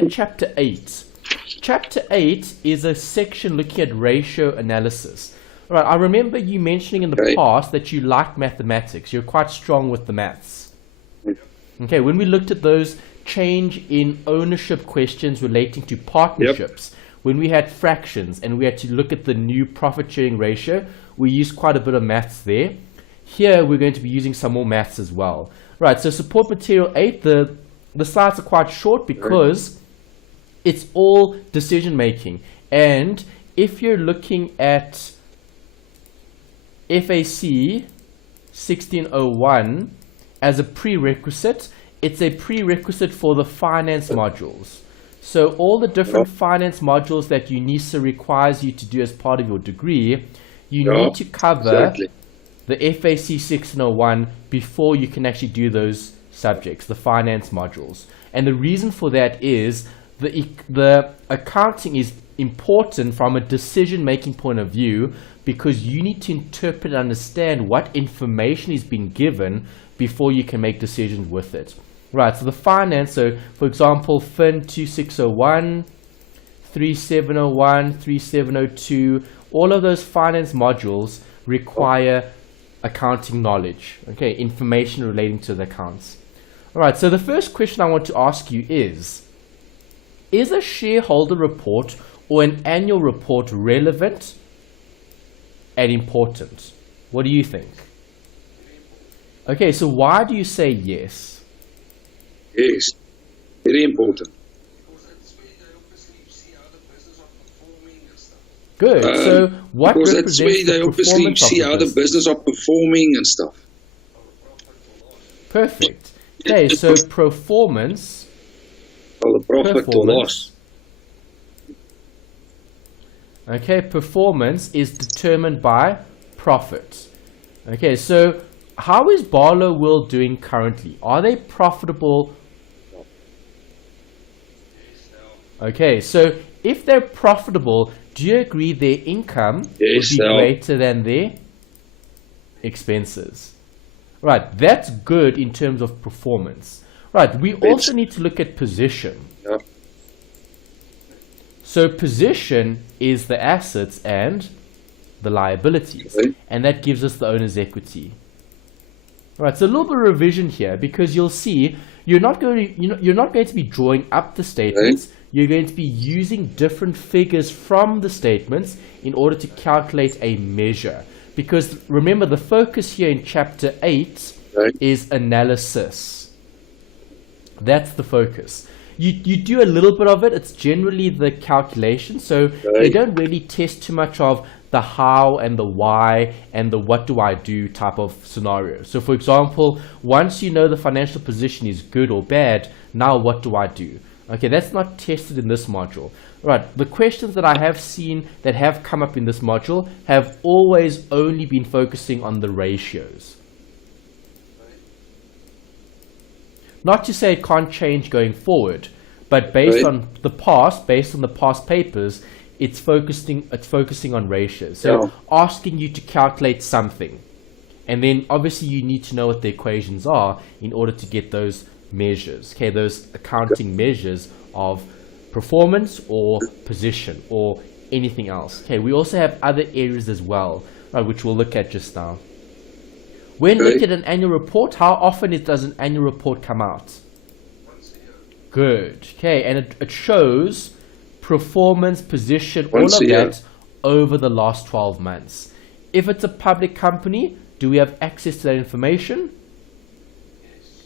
at Chapter 8. Chapter 8 is a section looking at ratio analysis. All right, I remember you mentioning in the past that you like mathematics. You're quite strong with the maths. Okay, when we looked at those change in ownership questions relating to partnerships, when we had fractions and we had to look at the new profit sharing ratio, we used quite a bit of maths there. Here we're going to be using some more maths as well. Right, so support material 8, the slides are quite short because it's all decision making. And if you're looking at FAC 1601 as a prerequisite, it's a prerequisite for the finance modules. So all the different finance modules that UNISA requires you to do as part of your degree, you need to cover the FAC 1601 before you can actually do those subjects, the finance modules. And the reason for that is the accounting is important from a decision-making point of view, because you need to interpret and understand what information is being given before you can make decisions with it. Right, so the finance, so for example, FIN 2601, 3701, 3702, all of those finance modules require accounting knowledge, okay, information relating to the accounts. All right, so the first question I want to ask you is a shareholder report or an annual report relevant and important? What do you think? Okay, so why do you say yes? Yes, very important. Good. So what because represents that's where they the obviously performance see of the how the business? business are performing and stuff. Perfect. Okay, so performance. Well, the profit or loss. Okay, performance is determined by profit. Okay, so how is Barlow World doing currently? Are they profitable? Okay, so if they're profitable, do you agree their income would be greater than their expenses? Right, that's good in terms of performance. Right, we also need to look at position. Yeah. So position is the assets and the liabilities, and that gives us the owner's equity. Right, so a little bit of revision here, because you'll see you're not going to be drawing up the statements. You're going to be using different figures from the statements in order to calculate a measure. Because remember, the focus here in Chapter 8 is analysis. That's the focus. You do a little bit of it. It's generally the calculation. So they don't really test too much of the how and the why and the what do I do type of scenario. So for example, once you know the financial position is good or bad, now what do I do? Okay, that's not tested in this module. Right, the questions that I have seen that have come up in this module have always only been focusing on the ratios. Not to say it can't change going forward, but based on the past papers, it's focusing on ratios. So asking you to calculate something, and then obviously you need to know what the equations are in order to get those measures, okay, those accounting measures of performance or position or anything else. Okay, we also have other areas as well, right, which we'll look at just now. When looking at an annual report, how often does an annual report come out? Once a year. Good. Okay, and it shows performance, position, all of that over the last 12 months. If it's a public company, do we have access to that information?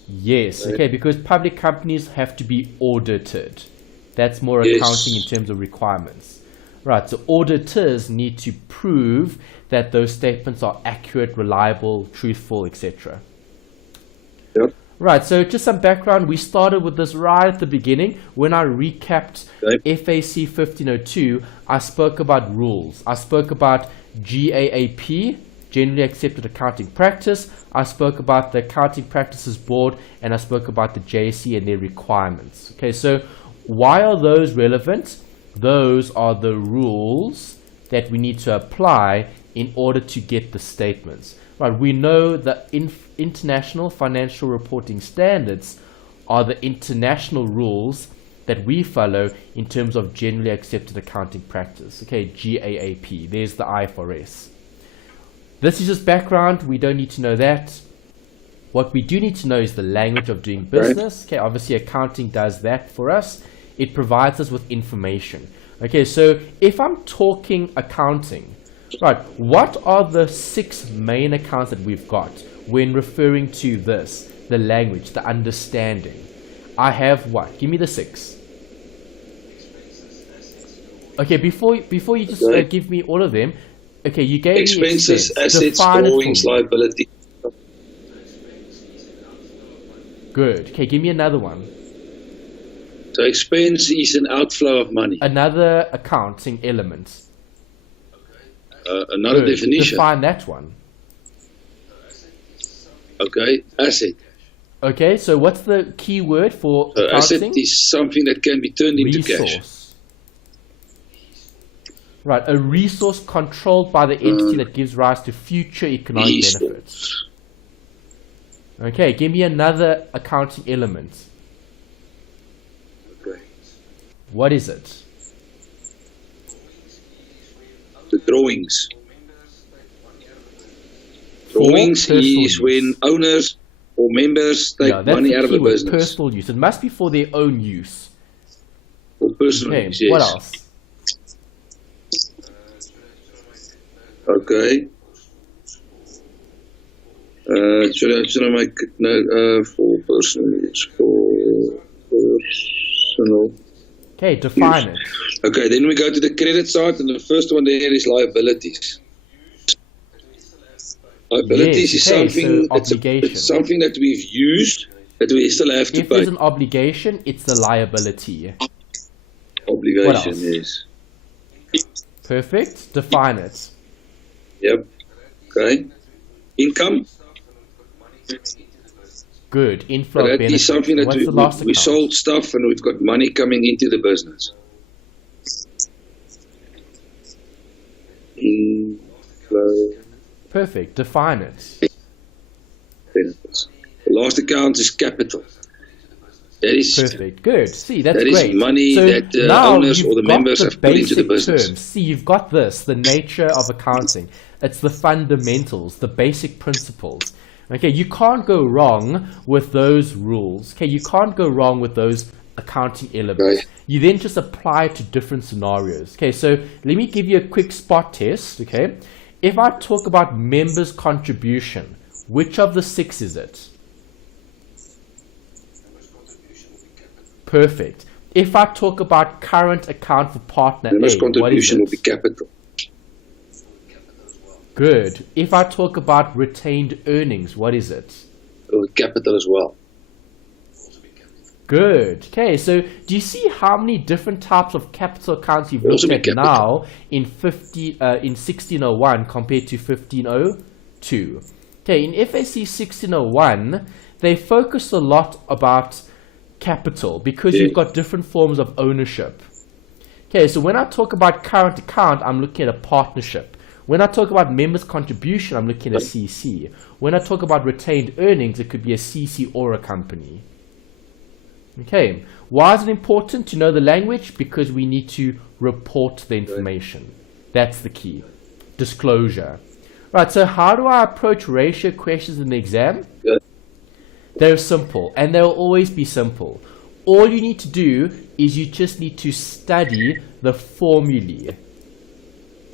Yes, okay, because public companies have to be audited. That's more accounting in terms of requirements. Right, so auditors need to prove that those statements are accurate, reliable, truthful, etc. Yep. Right, so just some background. We started with this right at the beginning. When I recapped FAC 1502, I spoke about rules. I spoke about GAAP, Generally Accepted Accounting Practice. I spoke about the Accounting Practices Board, and I spoke about the JSE and their requirements. Okay, so why are those relevant? Those are the rules that we need to apply in order to get the statements. Right, we know that international financial reporting standards are the international rules that we follow in terms of generally accepted accounting practice. Okay, GAAP, there's the IFRS. This is just background, we don't need to know that. What we do need to know is the language of doing business. Okay, obviously accounting does that for us. It provides us with information. Okay, so if I'm talking accounting, right, what are the 6 main accounts that we've got when referring to this, the language, the understanding? I have what? Give me the 6. Okay, before you just give me all of them. Okay, you gave expenses, me assets, drawings, liability. Good. Okay, give me another one. So expense is an outflow of money. Another accounting element. Another definition. Define that one. Okay, asset. Okay, so what's the key word for accounting? Asset is something that can be turned into cash. Right, a resource controlled by the entity that gives rise to future economic benefits. Okay, give me another accounting element. Okay. What is it? The drawings. Drawings is when owners or members take money out of the business. Personal use. It must be for their own use. For personal use, yes. What else? Okay. Should I make it for personal use? For personal. Okay, define it. Okay, then we go to the credit side, and the first one there is liabilities. Liabilities is something it's something that we've used that we still have to pay. If there's an obligation, it's the liability. Obligation, yes. Perfect. Define it. Yep. Okay. Income. Good. Inflow that benefit. Is something that we sold stuff and we've got money coming into the business. Inflow. Perfect. Define it. Benefits. The last account is capital. That is perfect. Good. See, that's that great. Is money so that the owners or the members have put into the business. Terms. See, you've got this, the nature of accounting. It's the fundamentals, the basic principles. Okay, you can't go wrong with those rules. Okay, you can't go wrong with those accounting elements. Okay. You then just apply it to different scenarios. Okay, so let me give you a quick spot test. Okay, if I talk about members' contribution, which of the 6 is it? Perfect. If I talk about current account for partner members' A, contribution will be capital. Good. If I talk about retained earnings, what is it? Capital as well. Good. Okay, so do you see how many different types of capital accounts you've looked at now in 1601 compared to 1502? Okay, in FAC 1601, they focus a lot about capital because you've got different forms of ownership. Okay, so when I talk about current account, I'm looking at a partnership. When I talk about members' contribution, I'm looking at a CC. When I talk about retained earnings, it could be a CC or a company. Okay, why is it important to know the language? Because we need to report the information. That's the key. Disclosure. Right, so how do I approach ratio questions in the exam? They're simple, and they'll always be simple. All you need to do is you just need to study the formulae.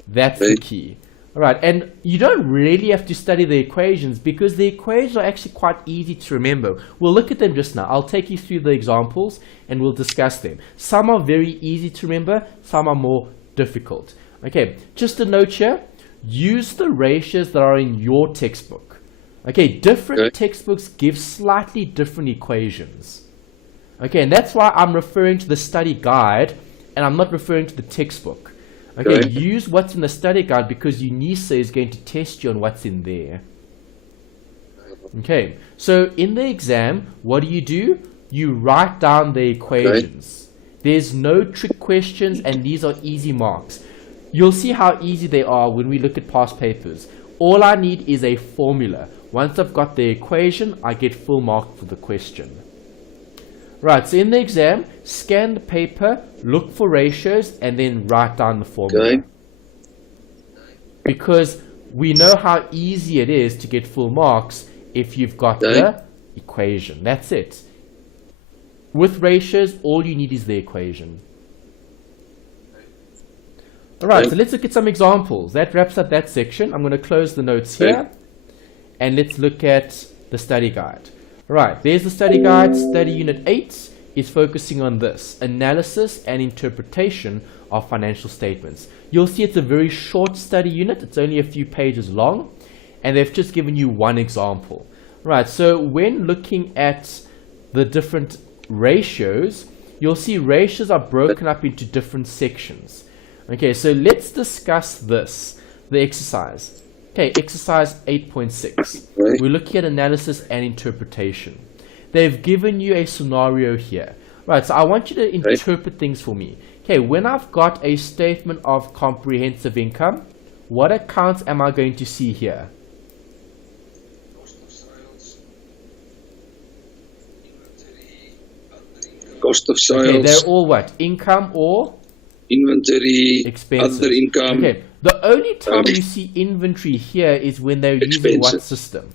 That's the key. All right, and you don't really have to study the equations because the equations are actually quite easy to remember. We'll look at them just now. I'll take you through the examples and we'll discuss them. Some are very easy to remember, some are more difficult. Okay, just a note here, use the ratios that are in your textbook. Okay, different textbooks give slightly different equations. Okay, and that's why I'm referring to the study guide and I'm not referring to the textbook. Okay, use what's in the study guide because UNISA is going to test you on what's in there. Okay, so in the exam, what do? You write down the equations. There's no trick questions and these are easy marks. You'll see how easy they are when we look at past papers. All I need is a formula. Once I've got the equation, I get full mark for the question. Right, so in the exam, scan the paper, look for ratios, and then write down the formula. Okay. Because we know how easy it is to get full marks if you've got the equation. That's it. With ratios, all you need is the equation. Alright, so let's look at some examples. That wraps up that section. I'm going to close the notes here. And let's look at the study guide. Right, there's the study guide. Study Unit 8 is focusing on this: analysis and interpretation of financial statements. You'll see it's a very short study unit. It's only a few pages long. And they've just given you one example. Right, so when looking at the different ratios, you'll see ratios are broken up into different sections. Okay, so let's discuss this, the exercise. Okay, exercise 8.6. We're looking at analysis and interpretation. They've given you a scenario here. Right, so I want you to interpret things for me. Okay, when I've got a statement of comprehensive income, what accounts am I going to see here? Cost of sales. Okay, they're all what? Income or? Inventory, Expenses. other income. Okay, the only time you see inventory here is when they're using what system?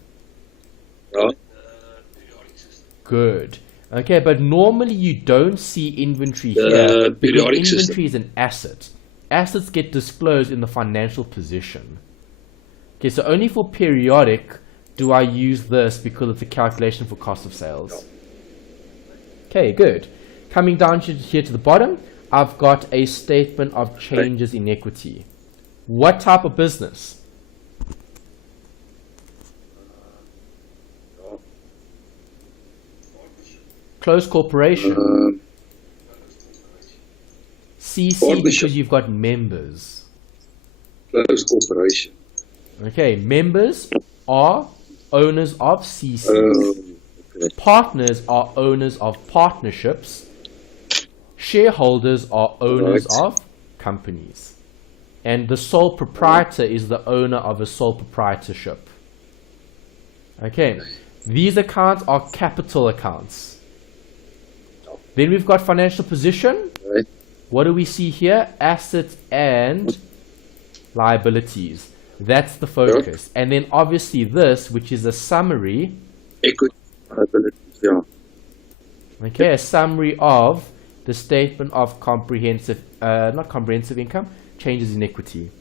Good. Okay, but normally you don't see inventory here because inventory is an asset. Assets get disclosed in the financial position. Okay, so only for periodic do I use this because it's a calculation for cost of sales. Okay, good. Coming down here to the bottom, I've got a statement of changes in equity. What type of business? Closed corporation. CC because you've got members. Closed corporation. Okay, members are owners of CCs. Partners are owners of partnerships. Shareholders are owners of companies. And the sole proprietor is the owner of a sole proprietorship. Okay, these accounts are capital accounts. Then we've got financial position. What do we see here? Assets and liabilities. That's the focus. And then obviously this, which is a summary. Equity, liabilities, yeah. Okay, a summary of the statement of comprehensive, not comprehensive income, changes in equity.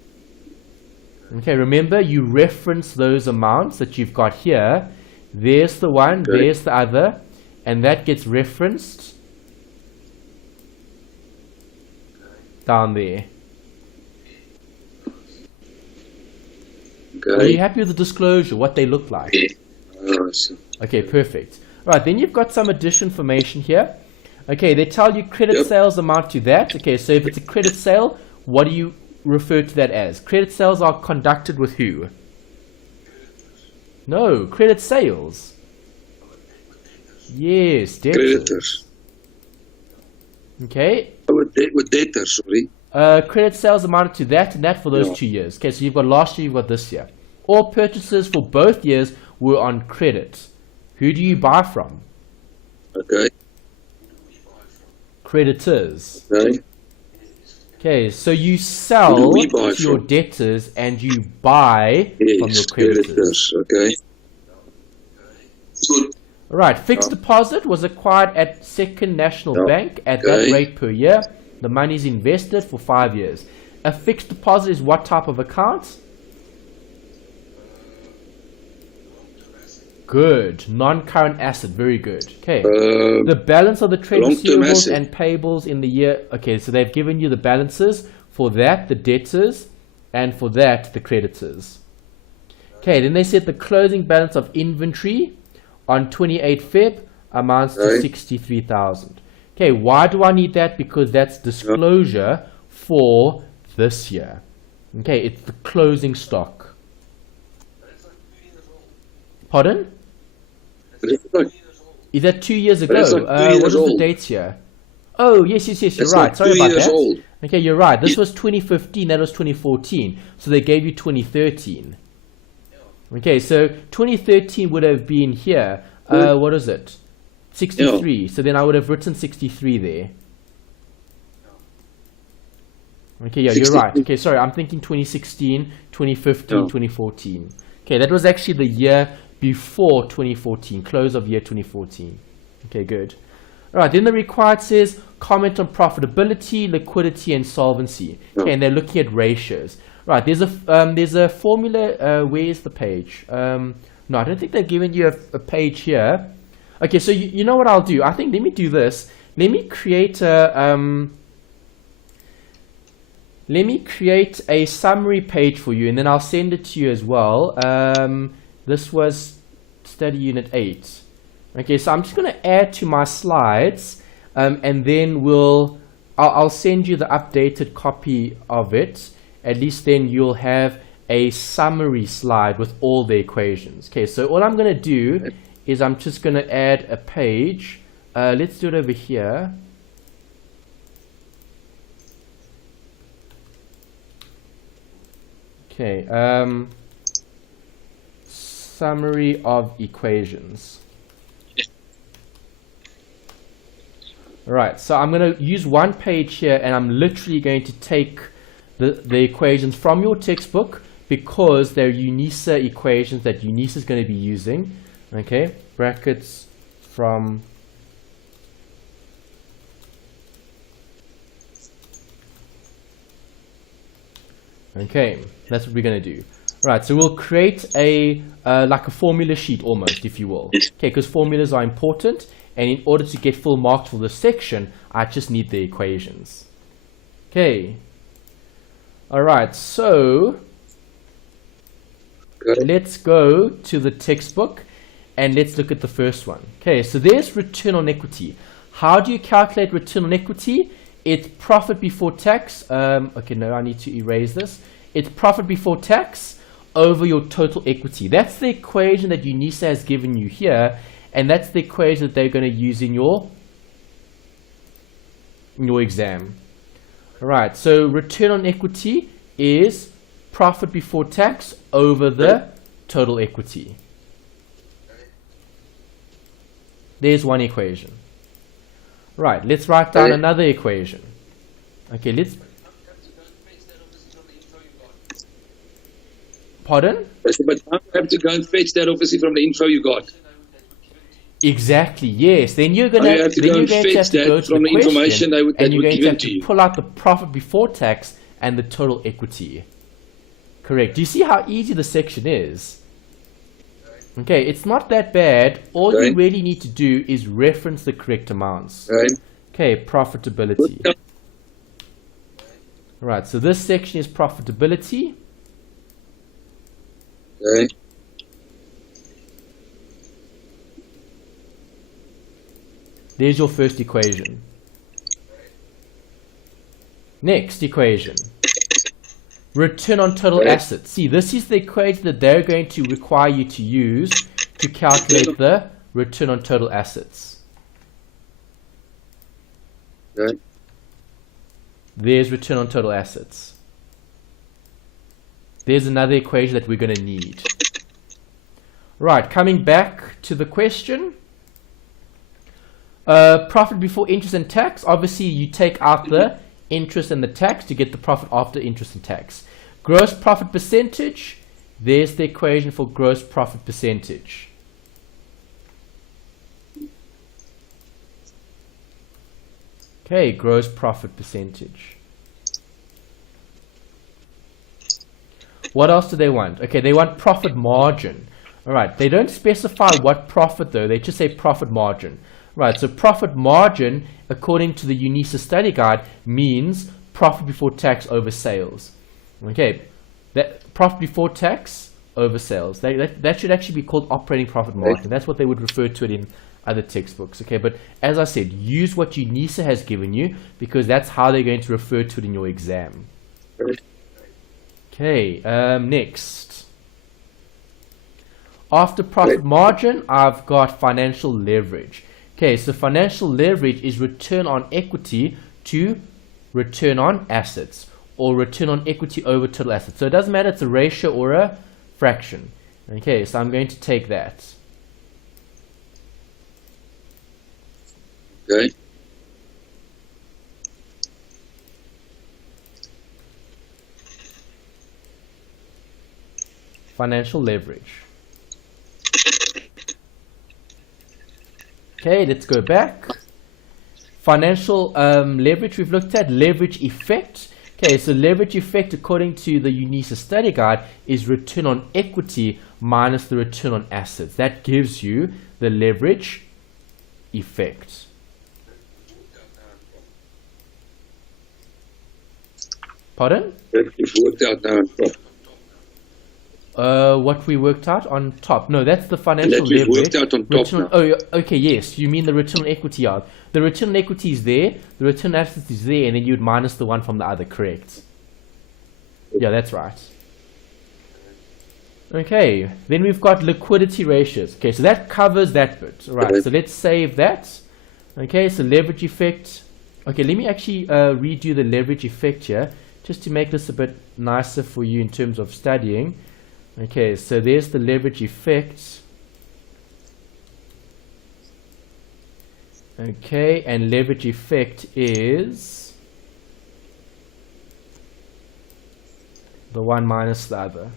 Okay, remember you reference those amounts that you've got here. There's the one, there's the other, and that gets referenced down there. Are you happy with the disclosure, what they look like? Okay, perfect. Right, then you've got some additional information here. Okay, they tell you credit sales amount to that. Okay, so if it's a credit sale, what do you refer to that as? Credit sales are conducted with who? No, credit sales. Yes, debtors. Okay. With debtors, sorry. Credit sales amounted to that and that for those 2 years. Okay, so you've got last year, you've got this year. All purchases for both years were on credit. Who do you buy from? Okay. Creditors. Okay. Okay, so you sell to your debtors and you buy from your creditors. Okay. Alright, fixed deposit was acquired at Second National Bank at that rate per year. The money is invested for 5 years. A fixed deposit is what type of account? Good. Non-current asset. Very good. Okay. The balance of the trade receivables and payables in the year. Okay, so they've given you the balances for that, the debtors, and for that, the creditors. Okay, then they said the closing balance of inventory on 28 Feb amounts to 63,000. Okay, why do I need that? Because that's disclosure for this year. Okay, it's the closing stock. Pardon? Is that 2 years ago? What is the dates here? Oh, yes, you're right. Sorry about that. Okay, you're right. This was 2015, that was 2014. So they gave you 2013. Okay, so 2013 would have been here. What is it? 63. So then I would have written 63 there. Okay, yeah, you're right. Okay, sorry, I'm thinking 2016, 2015, 2014. Okay, that was actually the year before 2014, close of year 2014. Okay, good. All right, then the required says comment on profitability, liquidity, and solvency. Okay, and they're looking at ratios. Right, there's a formula. Where's the page? No, I don't think they've given you a page here. Okay, so you know what I'll do? I think let me do this. Let me create a summary page for you, and then I'll send it to you as well. This was study unit 8. Okay, so I'm just going to add to my slides, and then I'll send you the updated copy of it. At least then you'll have a summary slide with all the equations. Okay, so all I'm going to do is I'm just going to add a page. Let's do it over here. Okay, summary of equations. Alright, so I'm going to use one page here, and I'm literally going to take the equations from your textbook, because they're UNISA equations that UNISA is going to be using. Okay, brackets from okay, that's what we're going to do. Right, so we'll create a like a formula sheet almost, if you will. Okay, because formulas are important, and in order to get full marks for this section, I just need the equations. Okay. Alright, so let's go to the textbook and let's look at the first one. Okay, so there's return on equity. How do you calculate return on equity? It's profit before tax. Okay, no, I need to erase this. It's profit before tax over your total equity. That's the equation that UNISA has given you here, and that's the equation that they're going to use in your exam. Alright, so return on equity is profit before tax over the total equity. There's one equation. Right, let's write down another equation. Okay, let's... Pardon? But I have to go and fetch that obviously from the info you got. Exactly, yes. Then you're going to have to go and fetch that from the information that would given to you. Pull out the profit before tax and the total equity. Correct. Do you see how easy the section is? Okay, it's not that bad. All you really need to do is reference the correct amounts. Okay, profitability. Right, so this section is profitability. There's your first equation. Next equation. Return on total assets. See, this is the equation that they're going to require you to use to calculate the return on total assets. There's return on total assets. There's another equation that we're going to need. Right, coming back to the question. Profit before interest and tax. Obviously, you take out the interest and the tax to get the profit after interest and tax. Gross profit percentage. There's the equation for gross profit percentage. Okay, gross profit percentage. What else do they want? Okay, they want profit margin. Alright, they don't specify what profit though, they just say profit margin. Right, so profit margin, according to the UNISA study guide, means profit before tax over sales. Okay, that profit before tax over sales. That should actually be called operating profit margin. That's what they would refer to it in other textbooks. Okay, but as I said, use what UNISA has given you, because that's how they're going to refer to it in your exam. Okay, next. After profit margin, I've got financial leverage. Okay, so financial leverage is return on equity to return on assets, or return on equity over total assets. So it doesn't matter, it's a ratio or a fraction. Okay, so I'm going to take that. Okay. Financial leverage. Okay, let's go back. Financial leverage we've looked at. Leverage effect. Okay, so leverage effect according to the UNISA study guide is return on equity minus the return on assets. That gives you the leverage effect. Pardon? We've worked out now on top. What we worked out on top. No, that's the financial That we've leverage. worked out on top now. Oh, okay, yes. You mean the return on equity out. The return on equity is there, the return on assets is there, and then you'd minus the one from the other, correct? Yeah, that's right. Okay, then we've got liquidity ratios. Okay, so that covers that bit. All right, so let's save that. Okay, so leverage effect. Okay, let me actually redo the leverage effect here, just to make this a bit nicer for you in terms of studying. Okay, so there's the leverage effect. Okay, and leverage effect is the one minus the other.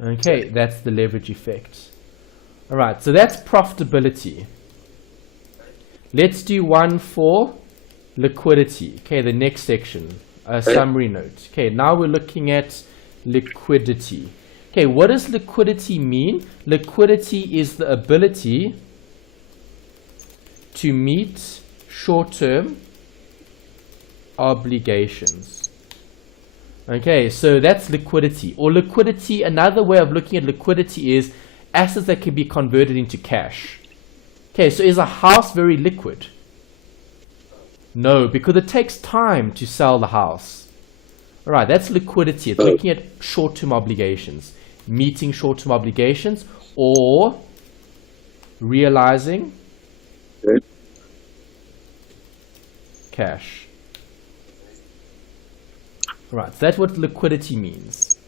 Okay, that's the leverage effect. Alright, so that's profitability. Let's do one for liquidity. Okay, the next section. A summary note. Okay, now we're looking at liquidity. Okay, what does liquidity mean? Liquidity is the ability to meet short-term obligations. Okay, so that's liquidity. Or liquidity, another way of looking at liquidity is assets that can be converted into cash. Okay, so is a house very liquid? No, because it takes time to sell the house. Alright, that's liquidity. It's looking at short-term obligations. Meeting short-term obligations or realizing cash. Alright, so that's what liquidity means.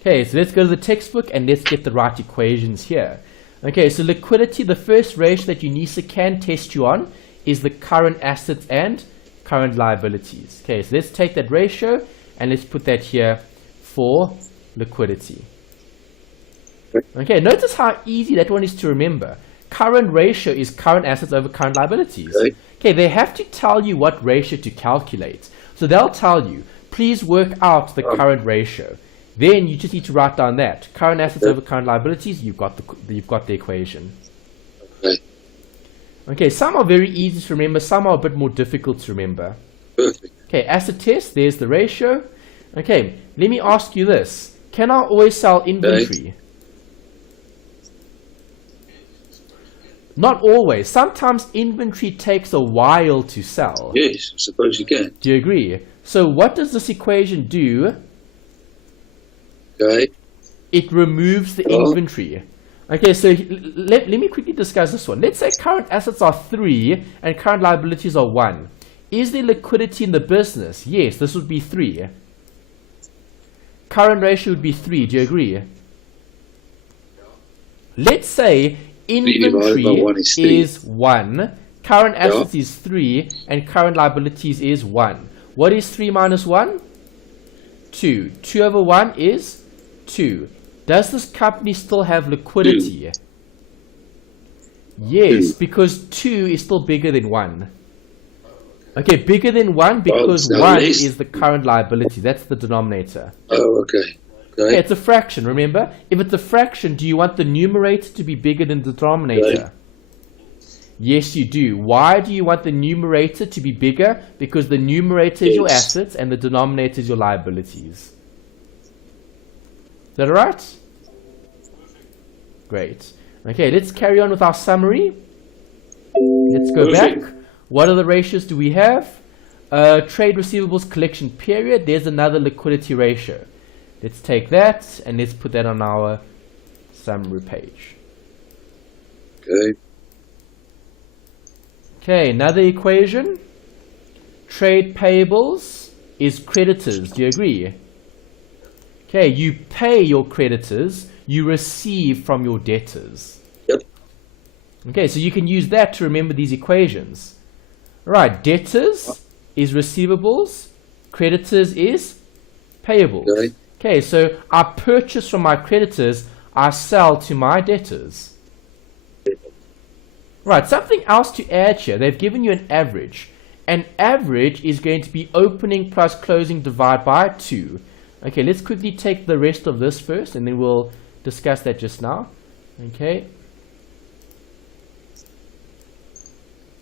Okay, so let's go to the textbook and let's get the right equations here. Okay, so liquidity, the first ratio that UNISA can test you on is the current assets and current liabilities. Okay, so let's take that ratio and let's put that here for liquidity. Okay, notice how easy that one is to remember. Current ratio is current assets over current liabilities. Okay, they have to tell you what ratio to calculate. So they'll tell you, please work out the current ratio. Then you just need to write down that current assets over current liabilities. You've got the equation. Okay, some are very easy to remember. Some are a bit more difficult to remember. Okay, asset test. There's the ratio. Okay, let me ask you this: can I always sell inventory? Not always. Sometimes inventory takes a while to sell. Yes, I suppose you can. Do you agree? So what does this equation do? Okay. It removes the inventory. Okay, so let me quickly discuss this one. Let's say current assets are 3 and current liabilities are 1. Is there liquidity in the business? Yes, this would be 3. Current ratio would be 3. Do you agree? Let's say inventory is 1, current assets is 3, and current liabilities is 1. What is 3 minus 1? 2. 2 over 1 is 2. Does this company still have liquidity? Yes, because 2 is still bigger than 1. Okay, bigger than 1 because 1 is the current liability. That's the denominator. Oh, okay. Okay, it's a fraction, remember? If it's a fraction, do you want the numerator to be bigger than the denominator? Yes, you do. Why do you want the numerator to be bigger? Because the numerator is your assets and the denominator is your liabilities. Is that alright? Great. Okay, let's carry on with our summary. Let's go back. What other ratios do we have? Trade receivables collection period. There's another liquidity ratio. Let's take that and let's put that on our summary page. Okay. Okay, another equation. Trade payables is creditors. Do you agree? Okay, you pay your creditors. you receive from your debtors. Yep. Okay, so you can use that to remember these equations. Right, debtors is receivables, creditors is payables. Okay. Okay, so I purchase from my creditors, I sell to my debtors. Right, something else to add here. They've given you an average. An average is going to be opening plus closing divided by 2. Okay, let's quickly take the rest of this first, and then we'll discuss that just now. Okay.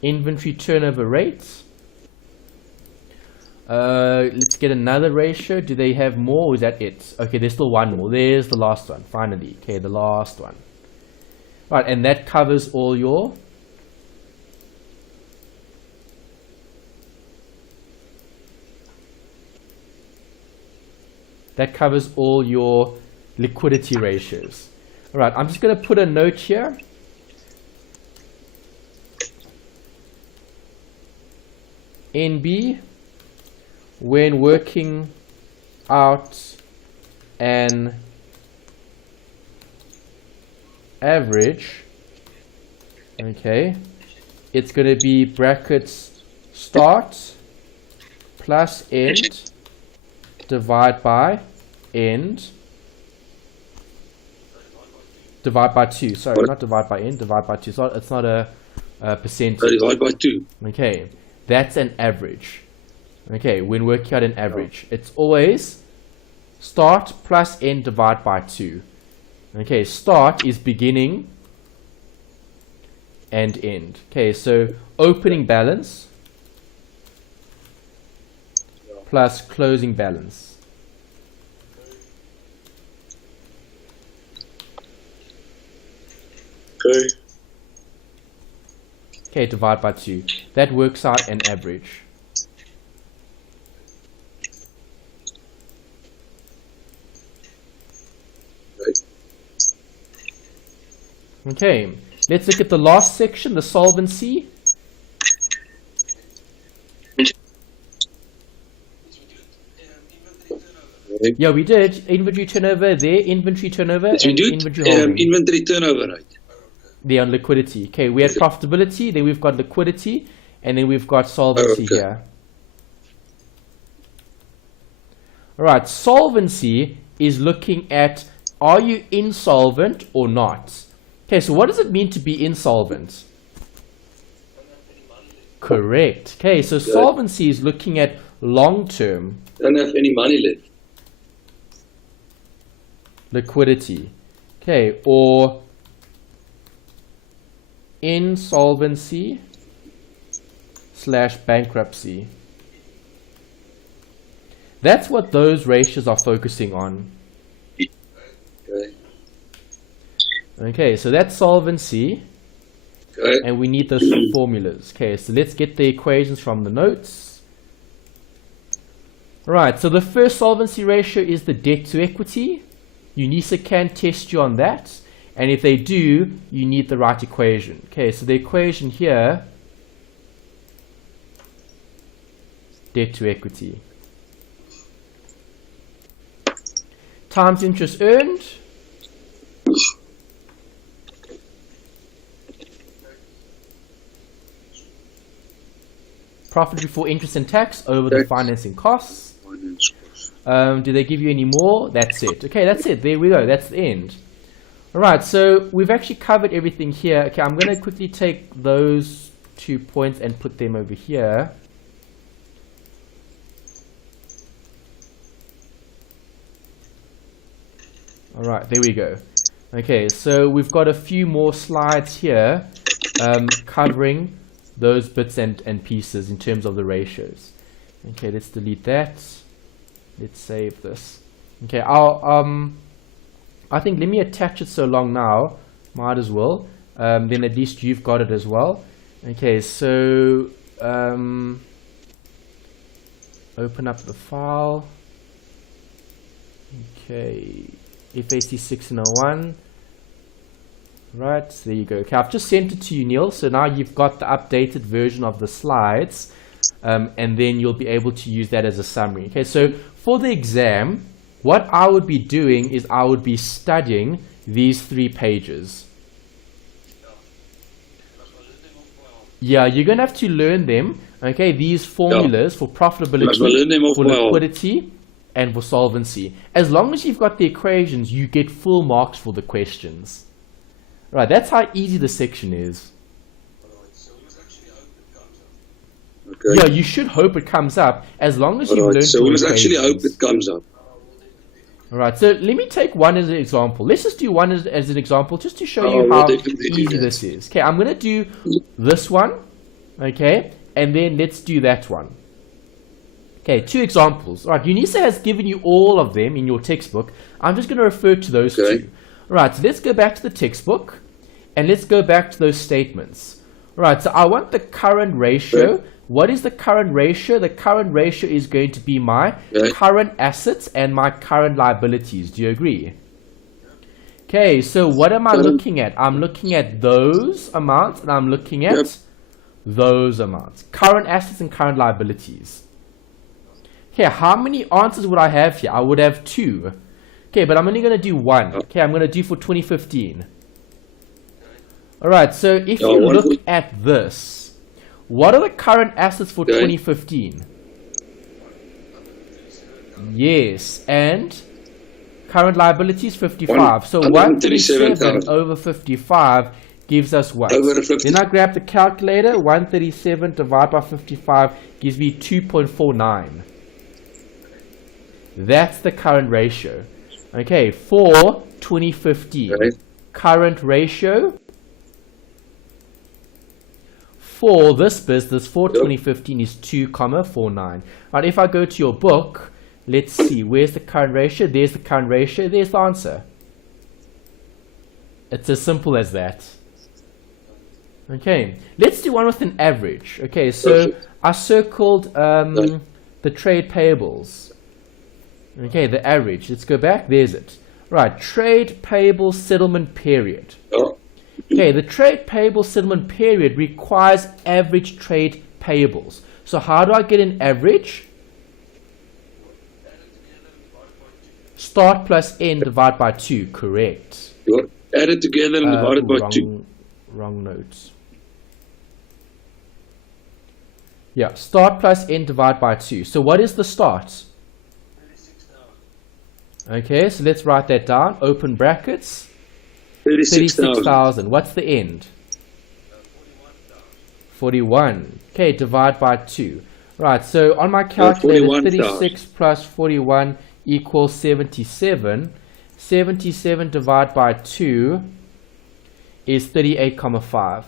Inventory turnover rates. Let's get another ratio. Do they have more, or is that it? Okay, there's still one more. There's the last one, finally. Okay, the last one. Right, and that covers all your liquidity ratios. All right, I'm just going to put a note here. NB, when working out an average, okay, it's going to be brackets start plus end divide by end divide by 2. Sorry, not divide by end, divide by 2. So it's not a percentage. Divide by 2. Okay, that's an average. Okay, when working out an average, it's always start plus end divide by 2. Okay, start is beginning and end. Okay, so opening balance plus closing balance. Okay. Okay, divide by 2. That works out an average. Okay, let's look at the last section, the solvency. Yeah, we did inventory turnover there, inventory turnover, and inventory holding. Inventory turnover rate. There on liquidity. Okay, we had profitability, then we've got liquidity, and then we've got solvency here. Alright, solvency is looking at, are you insolvent or not? Okay, so what does it mean to be insolvent? Correct. Okay, so solvency is looking at long term. Don't have any money left. Liquidity. Okay, or insolvency / bankruptcy. That's what those ratios are focusing on. Okay. Okay, so that's solvency. Okay. And we need those formulas. Okay, so let's get the equations from the notes. Right, so the first solvency ratio is the debt to equity. UNISA can test you on that. And if they do, you need the right equation. Okay, so the equation here, debt to equity, times interest earned, profit before interest and tax over the financing costs. Do they give you any more? That's it. Okay, that's it. There we go. That's the end. Alright, so we've actually covered everything here. Okay, I'm going to quickly take those 2 points and put them over here. Alright, there we go. Okay, so we've got a few more slides here covering those bits and pieces in terms of the ratios. Okay, let's delete that. Let's save this. Okay, I think let me attach it so long now. Might as well. Then at least you've got it as well. Okay, so open up the file. Okay, FAC1601. Right, so there you go. Okay, I've just sent it to you, Neil. So now you've got the updated version of the slides, and then you'll be able to use that as a summary. Okay, so for the exam, what I would be doing is I would be studying these 3 pages. Yeah, you're going to have to learn them, okay, these formulas for profitability, for liquidity, and for solvency. As long as you've got the equations, you get full marks for the questions. Right, that's how easy the section is. Okay. Yeah, you should hope it comes up as long as you've learned so the we must actually hope equations. it comes up. Alright, so let me take one as an example. Let's just do one as an example just to show you we'll how definitely do easy that. this is. Okay, I'm going to do this one, okay, and then let's do that one. Okay, 2 examples. Alright, UNISA has given you all of them in your textbook. I'm just going to refer to those 2. Alright, so let's go back to the textbook, and let's go back to those statements. Alright, so I want the current ratio. Okay. What is the current ratio? The current ratio is going to be my current assets and my current liabilities. Do you agree? Okay, so what am I looking at? I'm looking at those amounts and I'm looking at those amounts. Current assets and current liabilities. Okay, how many answers would I have here? I would have 2. Okay, but I'm only going to do 1. Okay, I'm going to do for 2015. Alright, so if you look at this, what are the current assets for 2015? Yes, and current liabilities 55. So 137 over 55 gives us what? Then I grab the calculator. 137 divided by 55 gives me 2.49. That's the current ratio. Okay, for 2015. Current ratio for this business for 2015 is 2,49. Right, if I go to your book, let's see, where's the current ratio? There's the current ratio, there's the answer. It's as simple as that. Okay, let's do one with an average. Okay, so I circled the trade payables. Okay, the average. Let's go back, there's it. Right, trade payable settlement period. Okay, the trade payable settlement period requires average trade payables. So how do I get an average? Start plus end divided by 2, correct. Add it together and divide it by 2. Wrong notes. Yeah, start plus end divided by 2. So what is the start? 36,000. Okay, so let's write that down. Open brackets. 36,000. What's the end? 41. Okay, divide by 2. Right, so on my calculator, 36 plus 41 equals 77. 77 divided by 2 is 38,5.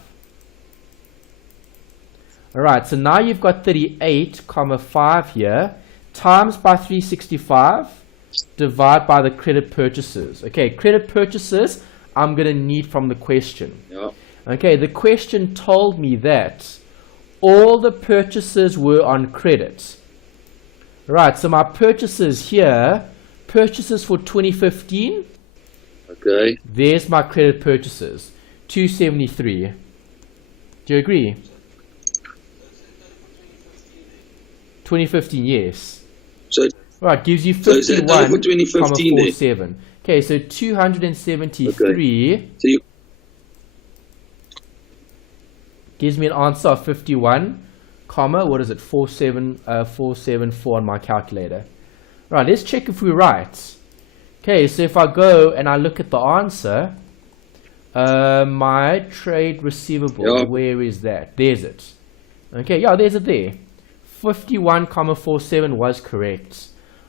Alright, so now you've got 38,5 here, times by 365, divide by the credit purchases. Okay, credit purchases I'm going to need from the question. Okay, the question told me that all the purchases were on credit. Right, so my purchases here, purchases for 2015. Okay. There's my credit purchases, 273. Do you agree? 2015, yes. So right, gives you 51,47. Okay, so 273 gives me an answer of 51, what is it, 474 on my calculator. Right, let's check if we're right. Okay, so if I go and I look at the answer, my trade receivable, where is that? There's it. Okay, yeah, there's it there. 51,47 was correct.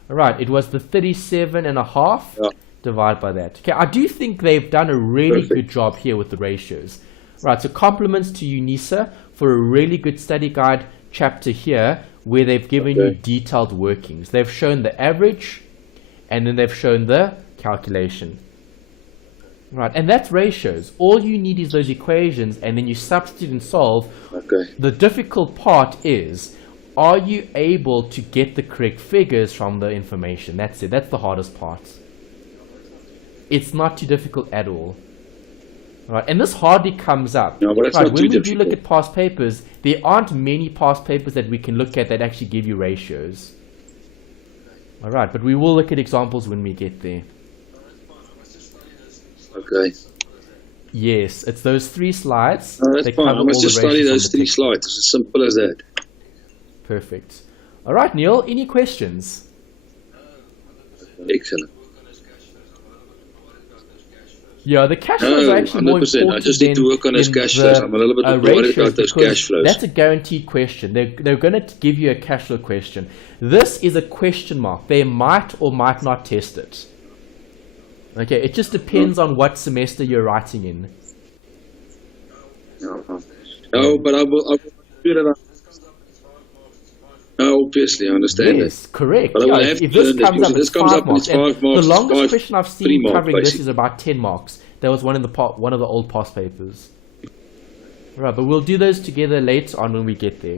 Alright, it was the 37.5 divided by that. Okay, I do think they've done a really good job here with the ratios. Right, so compliments to UNISA for a really good study guide chapter here where they've given you detailed workings. They've shown the average and then they've shown the calculation. Right, and that's ratios. All you need is those equations and then you substitute and solve. The difficult part is, are you able to get the correct figures from the information? That's it. That's the hardest part. It's not too difficult at all. Right, and this hardly comes up. No, but right, when we do look at past papers, there aren't many past papers that we can look at that actually give you ratios. All right, but we will look at examples when we get there. Okay. Yes, it's those 3 slides. No, that's They fine. cover I must all just the study ratios those from the 3 textbook. slides. It's as simple as that. Perfect. All right, Neil, any questions? Excellent. Yeah, the cash flows are actually more 100%. important I just need to work on those than cash flows. I'm a little bit worried ratios about those because cash flows. That's a guaranteed question. They're going to give you a cash flow question. This is a question mark. They might or might not test it. Okay, it just depends on what semester you're writing in. No, but I will do that. No, obviously, I understand Yes, that. correct. But I will Yeah, have if to this learn that. comes up, Usually it's this comes 5 up and marks. it's 5 And marks. the longest Five, question I've 3 seen marks, covering this basically. is about 10 marks. That was one of the old past papers. Right, but we'll do those together later on when we get there.